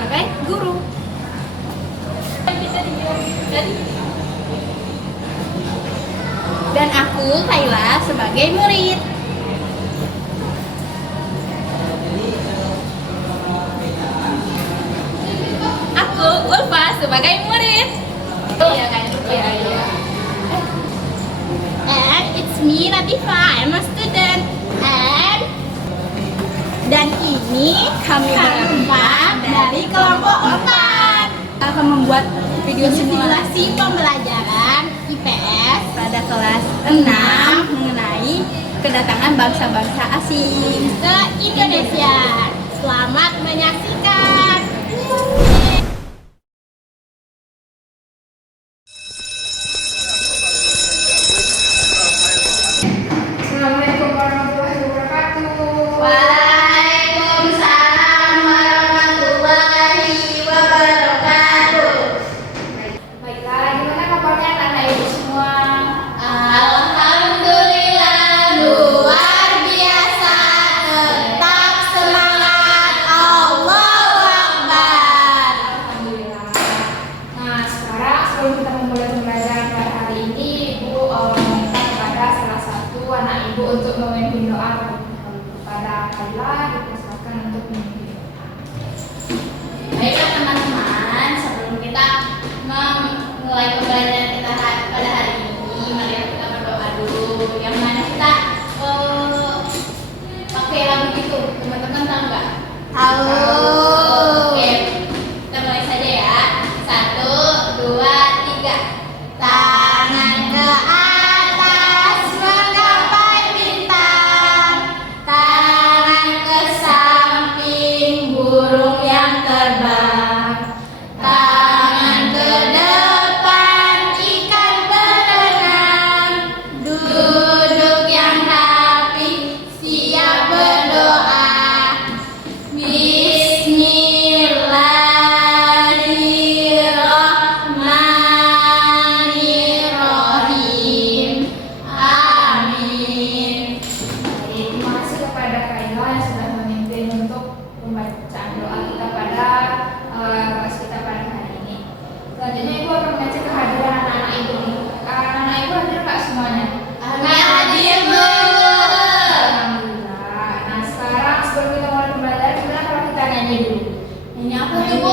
sebagai guru. Dan aku Kayla sebagai murid. Aku Ulfa sebagai murid. Iya kan? Iya. And it's me Latifa, I'm a student. Dan ini kami berempat dari kelompok 4 akan membuat video simulasi pembelajaran IPS pada kelas 6 mengenai kedatangan bangsa-bangsa asing ke Indonesia. Selamat menyaksikan. Assalamualaikum warahmatullahi wabarakatuh. Waalaikumsalam warahmatullahi wabarakatuh. Baiklah, gimana kabarnya anak ibu semua? Alhamdulillah luar biasa, tetap semangat, Allahu Akbar. Alhamdulillah. Nah, sekarang sebelum kita memulai pembelajaran pada hari ini, Ibu meminta kepada salah satu anak ibu untuk memimpin doa kepada Kayla. Dipersilakan untuk memimpin doa. Baiklah teman-teman, sebelum kita memulai pembelajaran kita pada hari ini, mari kita berdoa dulu. Yang mana kita pakai lagu itu, teman-teman tahu nggak? Tahu. Oke, kita mulai saja ya. 1, 2, 3. Tangan ke atas menggapai bintang, tangan ke samping burung yang terbang, tangan ke depan ikan berenang, duduk yang rapi siap berdoa. Bismillahirrahmanirrahim. Amin. Terima kasih kepada Kayla yang sudah memimpin untuk pembacaan doa kita pada kelas kita pada hari ini. Selanjutnya Ibu akan mengecek kehadiran anak-anak Ibu nih. Anak-anak Ibu hadir nggak semuanya? Hadir, Bu. Alhamdulillah. Nah, sekarang sebelum kita mulai pembelajaran, gimana kalau kita nyanyi dulu? Ini apa tuh, Bu?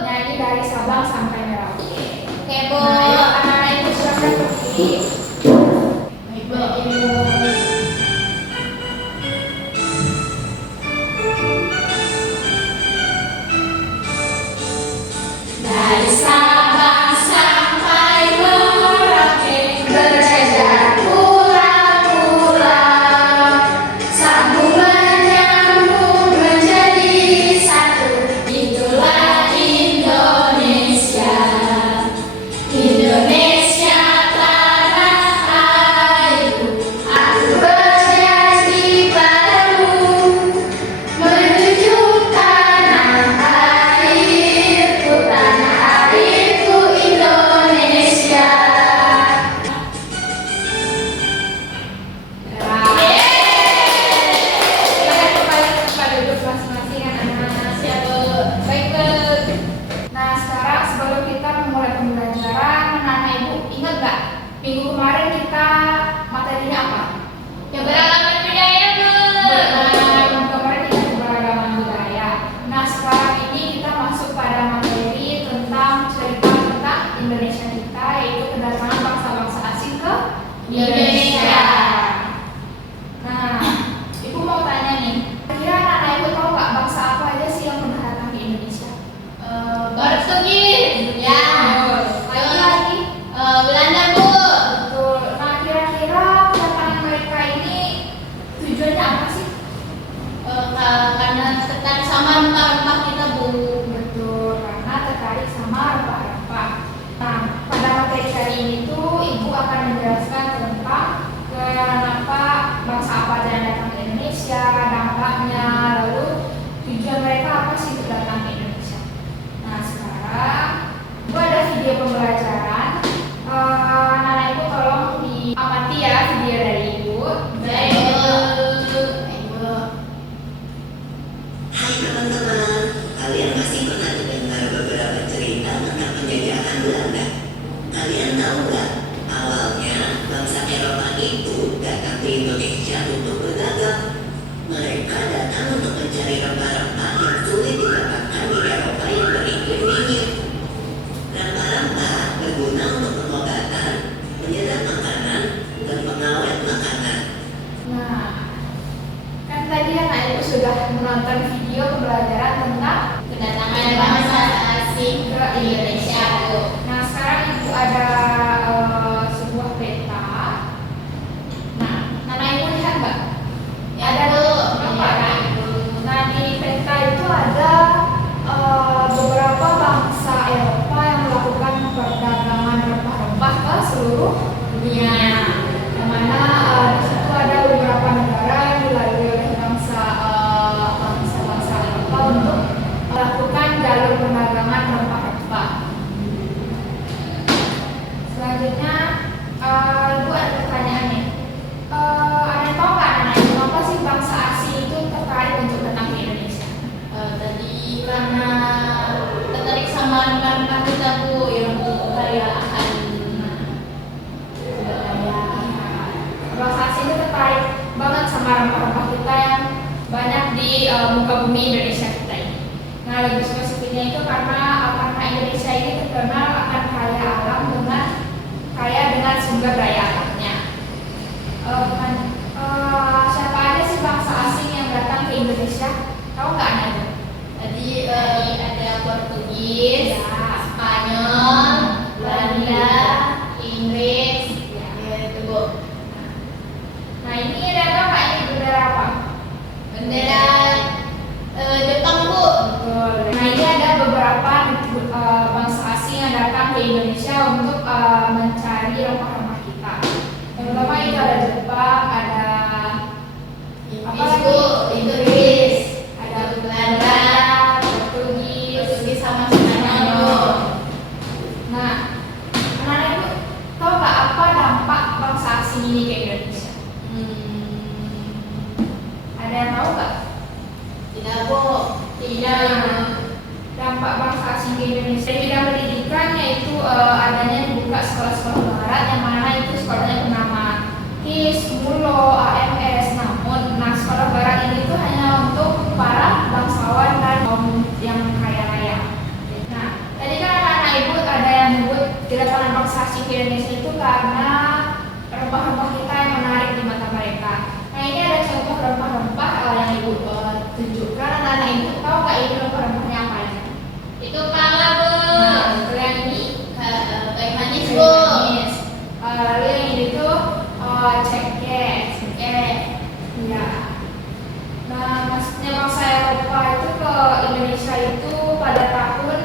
Nyanyi dari Sabang sampai Merauke. Oke, Bu. Nah, ayo anak-anak Ibu silakan pergi. Baik, Bu. Dari Sabang sampai Merauke berjajar pulau-pulau, sambung menyambung menjadi satu. Itulah Indonesia, Indonesia tanah airku. Aku berjanji padamu menjunjung tanah airku Indonesia. Silakan kembali kepada duduk masing-masing anak-anak. Siap, Bu. Baik, Bu. Nah, sekarang sebelum kita memulai pembelajaran, anak-anak Ibu ingat nggak minggu kemarin kita materinya apa? Keberagaman budaya, Bu. Benar, minggu kemarin kita keberagaman budaya. Nah, sekarang ini kita masuk pada materi tentang cerita tentang Indonesia kita, yaitu kedatangan bangsa-bangsa asing ke Indonesia. Nah, Ibu mau tanya nih, kira anak-anak Ibu tahu nggak bangsa apa aja sih yang pernah datang ke Indonesia? Portugis, ya. Lagi-lagi. Belanda, Bu. Betul. Nah, kira-kira kedatangan mereka ini tujuannya apa sih? Karena tertarik sama rempah-rempah kita, Bu. Betul, karena tertarik sama rempah-rempah. Nah, pada materi kali ini tuh Ibu akan menjelaskan tentang kenapa bangsa apa aja yang datang ke Indonesia, dampaknya, lalu tujuan mereka apa sih untuk datang ke Indonesia. Nah, sekarang Ibu ada video pembelajaran. Anak-anak Ibu tolong diamati ya video dari Ibu. Baik, Bu. Hai teman-teman, kalian pasti tadi anak ibu sudah menonton video pembelajaran tentang kedatangan bangsa asing ke Indonesia, Bu. Nah, sekarang ibu ada sebuah peta. Nah, anak ibu lihat nggak? Ya, Bu. Apa? Ya, Bu. Nah, di peta itu ada beberapa bangsa Eropa yang melakukan perdagangan rempah-rempah ke seluruh dunia. Yang mana di situ ada beberapa negara yang dilalui oleh bangsa-bangsa Eropa untuk melakukan jalur perdagangan rempah-rempah. Selanjutnya, ibu ada pertanyaan nih. Ada yang tahu nggak anak ibu kenapa sih bangsa asing itu tertarik untuk datang ke Indonesia? Tadi karena tertarik sama rempah-rempah kita, Bu, yang kaya akan budaya. Bangsa asing itu tertarik banget sama rempah-rempah kita yang banyak di muka bumi Indonesia kita ini. Nah, lebih spesifiknya itu karena Indonesia ini terkenal akan kaya dengan sumber daya alamnya. Siapa aja sih bangsa asing yang datang ke Indonesia? Tahu nggak Anda? Tadi ada Portugis, Ya. Spanyol, Belanda, Inggris, gitu, Bu. Nah, ini ada tahu nggak ini bendera apa? Bendera Jepang, Bu. Betul. Nah, ini ada beberapa bangsa asing yang datang ke Indonesia untuk mencari rempah-rempah kita. Yang pertama itu ada Jepang, ada Inggris, Bu. Inggris, ada Belanda, Portugis sama Spanyol, Bu. Nah, anak-anak ibu tahu nggak apa dampak bangsa asing ini ke Indonesia? Ada yang tahu nggak? Tidak, Bu. Tidak. Dampak bangsa asing ke Indonesia di bidang pendidikan yaitu adanya dibuka sekolah-sekolah barat yang mana itu sekolahnya bernama HIS, MULO, AMS. Nah, sekolah barat ini tuh hanya untuk para bangsawan dan kaum yang kaya raya. Nah, tadi kan anak-anak ibu ada yang menyebut kedatangan bangsa asing ke Indonesia itu karena rempah-rempah kita yang menarik di mata mereka. Nah, ini ada contoh rempah-rempah yang ibu tunjukkan. Anak-anak ibu tahu nggak ini rempah-rempahnya apa aja? Itu pala, Bu. Nah, untuk yang ini Kayak manis, kayu Bu. manis. Lalu yang ini tuh cengkeh. Iya. Nah, maksudnya bangsa Eropa itu ke Indonesia itu pada tahun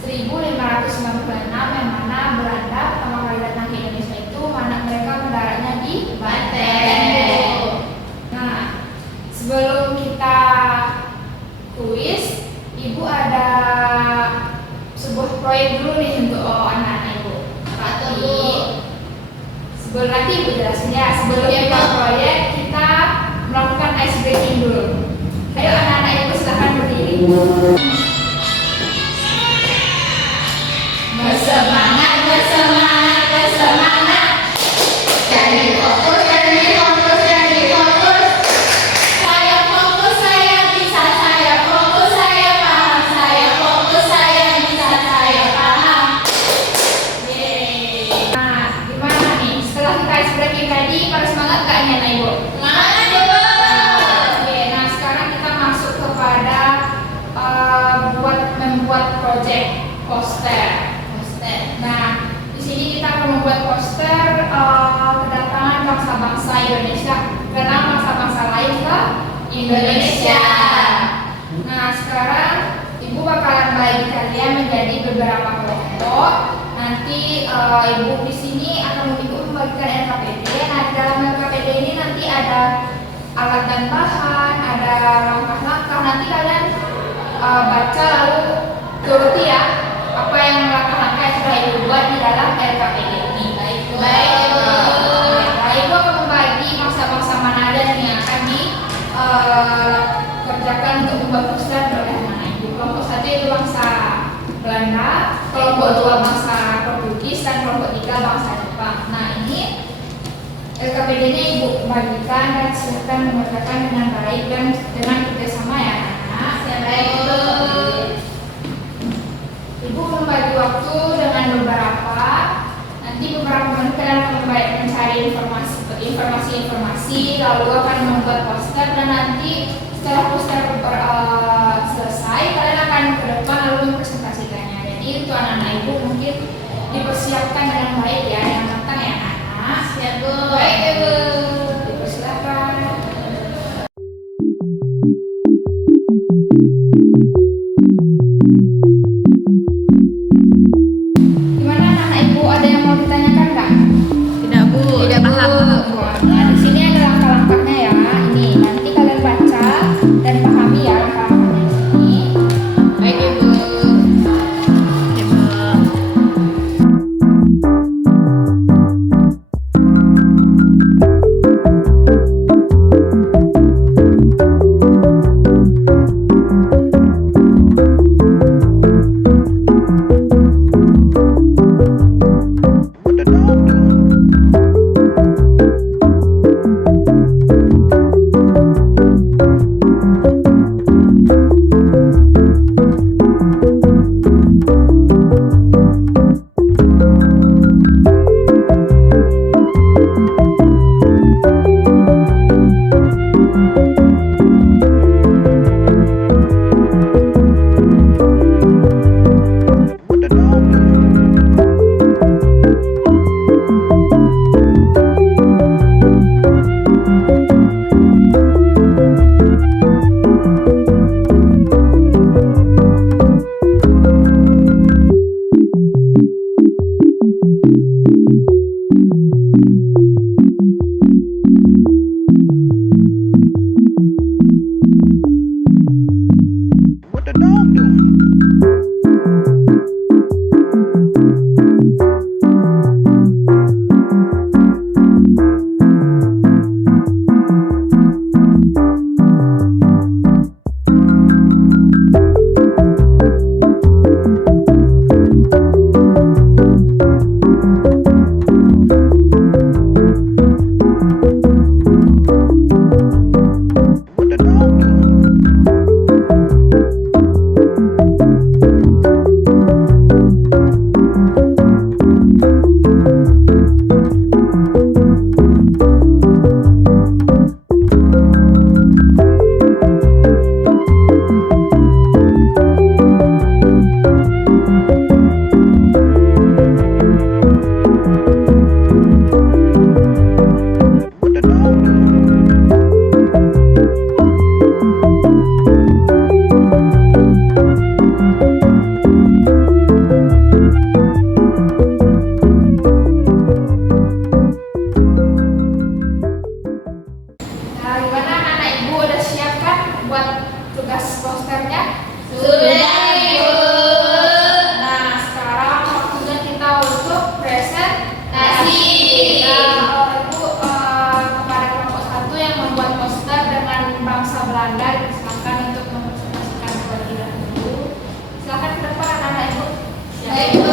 1596 yang mana Belanda pertama kali datang ke Indonesia itu mana mereka mendaratnya di Banten. Nah, sebelum kita kuis, ibu ada sebuah proyek dulu nih untuk anak-anak ibu. Apa tuh, Bu? Sebelum nanti ibu jelasin ya. Sebelum Iya, kita Bu. proyek, kita melakukan ice breaking dulu. Ayo anak-anak ibu silahkan berdiri. Bersemangat, bersemangat, bersemangat. Jadi fokus, jadi fokus, jadi fokus. Saya fokus, saya bisa, saya fokus, saya paham. Saya fokus, saya bisa, saya paham. Yeay. Nah, gimana nih? Setelah kita ice breaking tadi, pada semangat gak nih anak ibu? Semangat, ya, Bu. Oke, nah sekarang kita masuk kepada membuat project poster. Nah, di sini kita akan membuat poster kedatangan bangsa-bangsa Indonesia karena bangsa-bangsa lain ke Indonesia. Nah, sekarang ibu bakalan bagi kalian menjadi beberapa kelompok. Nanti ibu di sini akan ibu membagikan LKPD. Nah, di dalam LKPD ini nanti ada alat dan bahan, ada langkah-langkah. Nanti kalian baca lalu turuti ya apa yang langkah-langkah yang sudah ibu buat di dalam LKPD ini. Baik, Bu. Nah, ibu akan membagi bangsa-bangsa mana aja nih yang akan dikerjakan untuk membuat poster oleh anak ibu. Kelompok satu itu bangsa Belanda, kelompok dua bangsa Portugis, dan kelompok tiga bangsa Jepang. Nah, ini LKPD-nya ibu bagikan dan silakan mengerjakan dengan baik dan dengan kerjasama ya anak-anak. Baik, Bu. Ibu membagi waktu dengan beberapa. Nanti beberapa menit kalian akan mencari informasi, lalu akan membuat poster dan nanti Setelah poster selesai, kalian akan ke depan lalu mempresentasikannya. Jadi untuk anak-anak ibu mungkin dipersiapkan dengan baik ya, yang matang ya anak-anak. Siap, Bu. Baik ibu, dipersilakan. Gimana anak-anak ibu, ada yang mau ditanyakan nggak? Tidak, Bu. Tidak, Bu. Nah, di sini ada langkah-langkahnya ya. Ini nanti kalian baca dan pahami ya langkah-langkahnya di sini. Baik, Ibu. Oke, Bu. Nah, gimana anak-anak ibu udah siap kan buat tugas posternya? Sudah, Ibu. Nah, sekarang waktunya kita untuk presentasi. Nasi. Nah, ibu kepada kelompok 1 yang membuat poster dengan bangsa Belanda silakan untuk mempresentasikan terlebih dahulu. Silakan ke depan anak-anak ibu. Baik, Bu.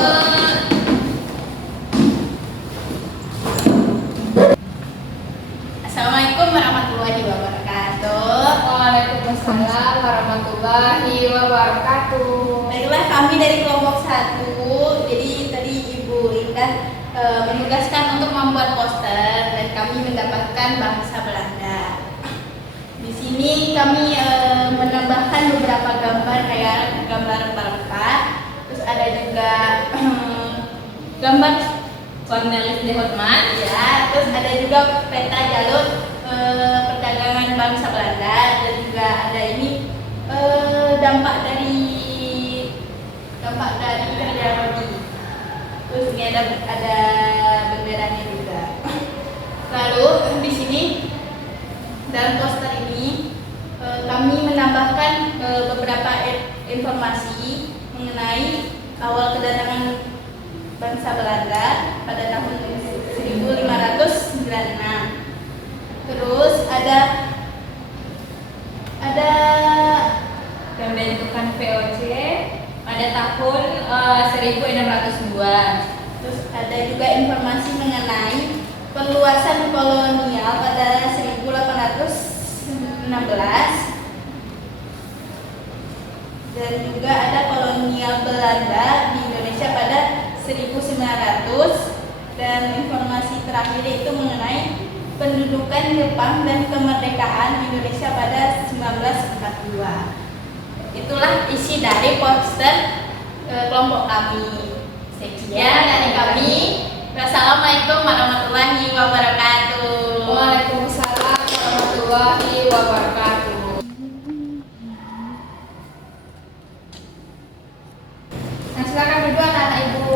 Assalamualaikum warahmatullahi wabarakatuh. Waalaikumsalam warahmatullahi wabarakatuh. Baiklah, kami dari kelompok 1. Jadi tadi Ibu Indah menugaskan untuk membuat poster dan kami mendapatkan bangsa Belanda. Di sini kami menambahkan beberapa gambar kayak gambar bangsa, terus ada juga gambar Cornelis de Houtman, ya, terus ada juga peta jalur perdagangan bangsa Belanda dan juga ada ini dampak dari kerja rodi. Terus ini ada benderanya juga. Lalu di sini dalam poster ini kami menambahkan beberapa informasi mengenai awal kedatangan bangsa Belanda pada tahun 1596. Terus ada pembentukan VOC pada tahun 1602. Terus ada juga informasi mengenai perluasan kolonial pada 1816. Dan juga ada kolonial Belanda di Indonesia pada 1900. Dan informasi terakhir itu mengenai pendudukan Jepang dan kemerdekaan Indonesia pada 1945. 2. Itulah isi dari poster kelompok kami. Sekian dari kami. Wassalamualaikum warahmatullahi wabarakatuh. Waalaikumsalam warahmatullahi wabarakatuh. Nah, silakan berdua anak-anak ibu.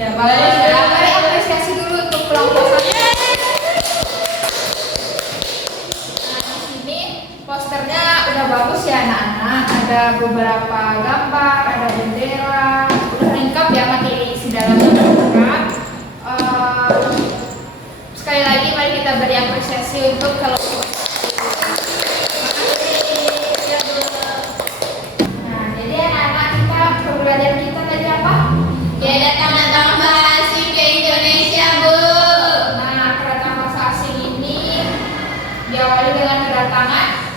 Ya, Mari apresiasi dulu untuk kelompok satu. Nah, di sini posternya udah bagus ya anak-anak. Ada beberapa gambar, ada bendera, udah lengkap ya materi isi dalamnya lengkap. Sekali lagi mari kita beri apresiasi untuk kelompok. Nah, jadi anak-anak kita pembelajaran kita tadi apa? Kedatangan bahasa asing ke Indonesia, Bu. Nah, kedatangan bahasa asing ini diawali dengan kedatangan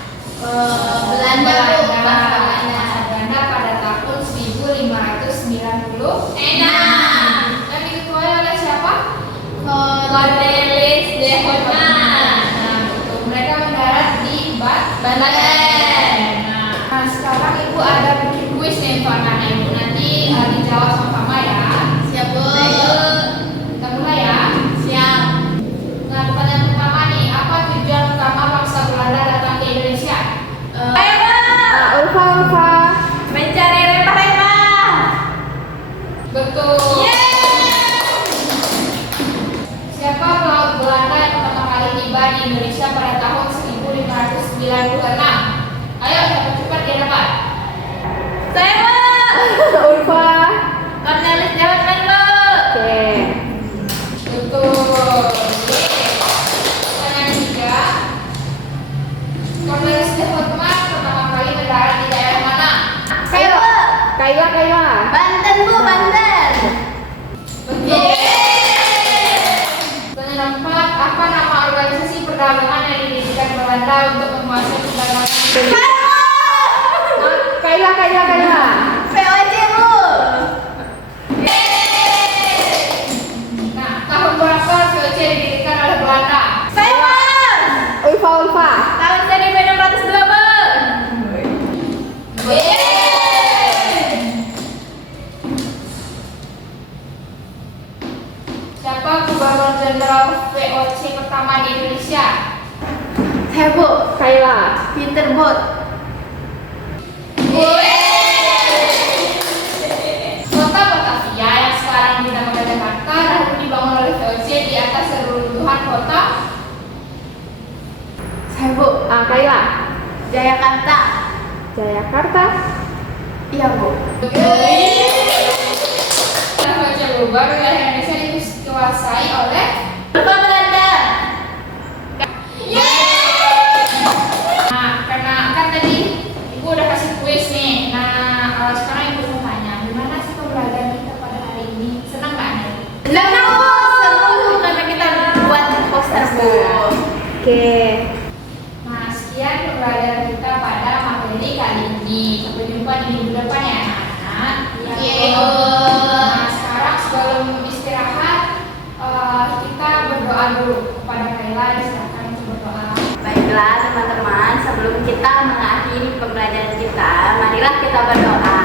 Belanda, Bu. Bahasa Belanda. Bahasa Belanda pada tahun 1590. Enak. Dan diketuai oleh siapa? Cornelis de Hoffmann. Nah, betul. Mereka mendarat di Banten. Nah, sekarang ibu ada bikin kuis nih untuk anak-anak ibu. Nanti dijawab sama-sama ya. Siap, Bu. Kita mulai ya. Siap. Nah, pertanyaan pertama nih, apa tujuan utama bangsa Belanda datang ke Indonesia? Ayo, Bu. Ulfa. Mencari rempah-rempah. Betul. Siapa pelaut Belanda yang pertama kali tiba di Indonesia pada tahun 1596? Ayo, cepat-cepat dia dapat. Saya, Bu. Ulfa. Cornelis de Hoffmann, Bu. Oke. Betul. Pertanyaan ketiga. Cornelis de Hoffmann pertama kali mendarat di daerah mana? Saya, Bu. Kayla. Banten, Bu. Banten. Betul. Pertanyaan keempat, apa nama organisasi perdagangan yang didirikan Belanda untuk menguasai perdagangan Indonesia? Kayla. VOC, Bu. Nah, tahun berapa VOC didirikan oleh Belanda? Saya, Bu. Ulfa. Tahun 1602, Bu. Siapa gubernur jenderal VOC pertama di Indonesia? Saya, Bu. Kayla. Peter Bot. Kota Batavia yang sekarang dinamakan Jakarta dahulu dibangun oleh VOC di atas reruntuhan kota. Saya, Bu. Kayla. Jayakarta. Jayakarta. Iya, Bu. VOC berubah wilayah Indonesia dikuasai oleh Apa Belanda? Nah, karena kan tadi ibu udah kasih kuis nih. Nah, sekarang ibu mau tanya, gimana sih pembelajaran kita pada hari ini? Senang nggak nih? Senang, Bu. Seru karena kita buat poster, Bu. Oke. Nah, sekian pembelajaran kita pada materi kali ini. Sampai jumpa di minggu depan ya, anak-anak. Iya. Nah, sekarang sebelum istirahat, kita berdoa dulu kepada Kayla. Silakan untuk berdoa. Baiklah, teman-teman, sebelum kita mengakhiri pembelajaran kita, marilah kita berdoa.